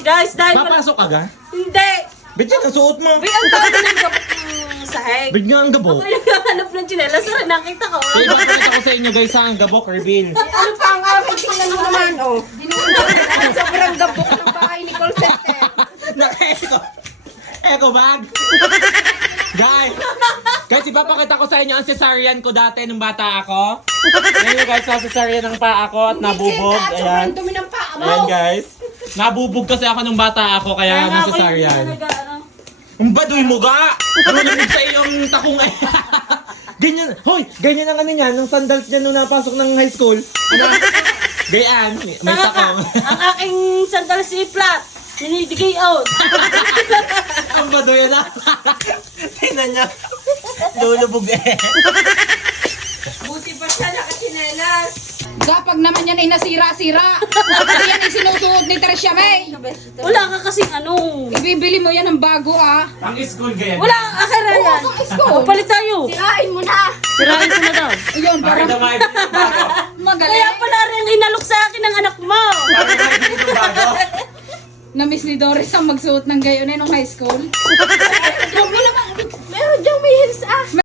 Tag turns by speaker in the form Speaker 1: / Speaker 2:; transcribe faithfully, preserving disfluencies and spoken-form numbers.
Speaker 1: Guys, dahil wala...
Speaker 2: Papasok ka ga?
Speaker 1: Hindi!
Speaker 2: Ba't yan ang suot mo?
Speaker 1: Wait, ang tawag ng gabok ng sahig.
Speaker 2: Ba't nga ang gabok?
Speaker 1: Ako yung hanap ng chinelas. Sara, nakita ko.
Speaker 2: So, ibang pakita ko sa inyo guys ha, ang gabok reveal.
Speaker 3: Ano pa ang aking tingnan mo naman, oh. Sobrang gabok ng bahay ni call center.
Speaker 2: Naka-eco. Eco bag. Guys, guys, ipapakita ko sa inyo ang cesarean ko dati nung bata ako. Ngayon guys, sa cesarean ng paa ako at nabubog. Ayan.
Speaker 3: Sobrang dumi ng paa mo.
Speaker 2: Ayan guys. Nabubog kasi ako nung bata ako kaya nang cesarean. Ang baduy mo ga! Ano naman sa iyong takong ay? Ganyan, hoy! Ganyan ang ano niya, nung sandals niya nung napasok ng high school. Ano? Gayaan, may, may
Speaker 1: Tanga ka,
Speaker 2: takong.
Speaker 1: ang aking sandal si Flat. Ninidigay out.
Speaker 2: Ang baduy na. Tingnan niya. Lulubog eh.
Speaker 3: Buti pa siya nakachinelas. Kapag naman yan ay nasira-sira. Kasi yan ay sinusuot ni Tricia May.
Speaker 1: Wala ka kasing ano.
Speaker 3: Ibibili mo yan ng bago ah.
Speaker 2: Pang school ganyan.
Speaker 1: Wala kang akira yan.
Speaker 3: Oo, pang school.
Speaker 1: O, palit tayo.
Speaker 3: Sirain mo na.
Speaker 1: Sirain ko na daw.
Speaker 3: Ayun,
Speaker 2: Bakit
Speaker 3: parang
Speaker 2: na maibili ng bago?
Speaker 3: magaling.
Speaker 1: Kaya pala rin inalok sa akin ng anak mo.
Speaker 2: Bakit na maibili ng bago?
Speaker 3: Na-miss ni Doris ang magsuot ng gayon eh nung high school. Huwag mo naman. Meron diyang may heels ah.